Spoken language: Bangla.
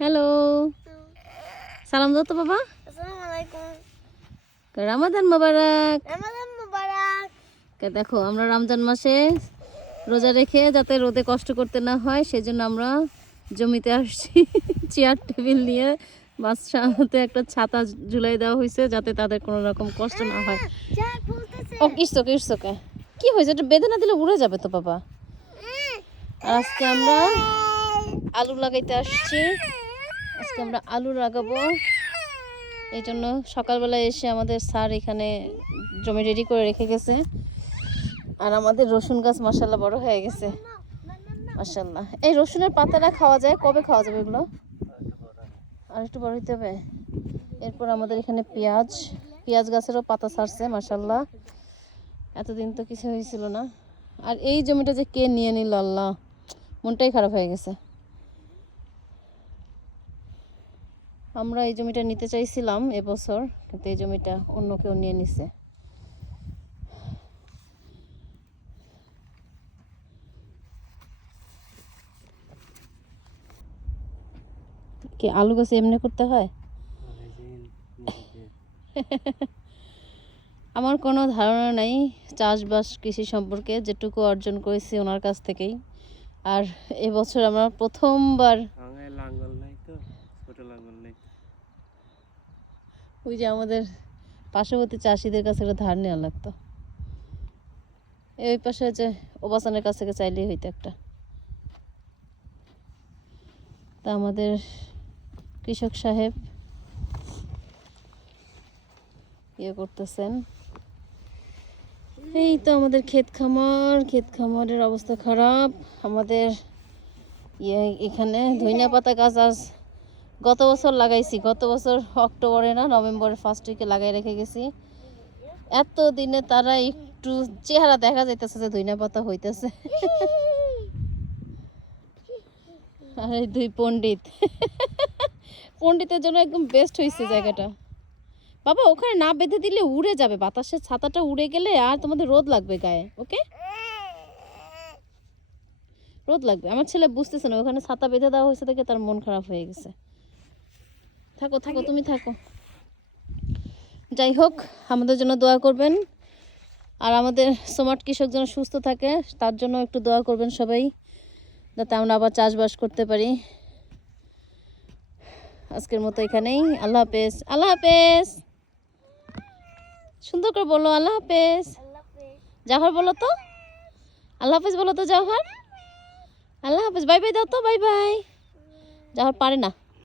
হ্যালো, সালাম দাও তো বাবা। আসসালামু আলাইকুম। রমাদান মোবারক। রমাদান মুবারক। দেখো আমরা রমজান মাসে রোজা রেখে যাতে রোদে কষ্ট করতে না হয় সেজন্য আমরা জমিতে আসছি। চেয়ার টেবিল নিয়ে বাসাতে একটা ছাতা ঝুলাই দেওয়া হয়েছে যাতে তাদের কোনো রকম কষ্ট না হয়। যা বলতেছে। ও ইটস ওকে কি হয়েছে, এটা বেঁধে না দিলে উড়ে যাবে তো বাবা। আর আজকে আমরা আলু লাগাইতে আসছি। আজকে আমরা আলু লাগাবো, এই জন্য সকালবেলা এসে আমাদের স্যার এখানে জমি রেডি করে রেখে গেছে। আর আমাদের রসুন গাছ মাশাআল্লাহ বড় হয়ে গেছে মাশাআল্লাহ। এই রসুনের পাতাটা খাওয়া যায়, কবে খাওয়া যাবে এগুলো? আর একটু বড় হইতে হবে। এরপর আমাদের এখানে পেঁয়াজ গাছেরও পাতা ছাড়ছে মাশাআল্লাহ। এতদিন তো কিছু হয়েছিল না। আর এই জমিটা যে কে নিয়ে নিল আল্লাহ, মনটাই খারাপ হয়ে গেছে। আমরা এই জমিটা নিতে চাইছিলাম এবছর, কিন্তু এই জমিটা অন্য কেউ নিয়ে নিছে। কি আলু গাছে এমনি করতে হয়? আমার কোনো ধারণা নাই চাষবাস কৃষি সম্পর্কে, যেটুকু অর্জন করেছি ওনার কাছ থেকেই। আর এবছর আমরা প্রথমবার ওই যে আমাদের পার্শ্ববর্তী চাষিদের কাছে একটা ধার নেওয়া লাগতো। এই পাশে যে ওবাসানের কাছ থেকে চাইলেই হইতো একটা। তা আমাদের কৃষক সাহেব ইয়ে করতেছেন। এই তো আমাদের ক্ষেত খামারের অবস্থা খারাপ। আমাদের এখানে ধনিয়া পাতা গাছ আজ গত বছর লাগাইছি, গত বছর অক্টোবরে না নভেম্বরের ফার্স্ট উইকে লাগাই রেখে গেছি। এত দিনে তারা একটু চেহারা দেখা যাইতেছে যে ধনিয়া পাতা হইতেছে। আর এই দুই পণ্ডিতের জন্য একদম বেস্ট হয়েছে জায়গাটা। বাবা ওখানে না বেঁধে দিলে উড়ে যাবে, বাতাসের ছাতাটা উড়ে গেলে আর তোমাদের রোদ লাগবে গায়ে। ওকে, রোদ লাগবে। আমার ছেলে বুঝতেছে না, ওখানে ছাতা বেঁধে দেওয়া হয়েছে দেখে তার মন খারাপ হয়ে গেছে। থাকো তুমি থাকো। যাই হোক, আমাদের জন্য দোয়া করবেন। আর আমাদের স্মার্ট কৃষক যেন সুস্থ থাকে তার জন্য একটু দোয়া করবেন সবাই, যাতে আমরা আবার চাষবাস করতে পারি। আজকের মতো এখানেই। আল্লাহ হাফেজ। আল্লাহ হাফেজ সুন্দর করে বলো। আল্লাহ হাফেজ। জাহর বলো তো আল্লাহ হাফেজ বলো তো জাহর। আল্লাহ হাফেজ। বাই বাই দাও তো। Bye bye. জাহর পারে না।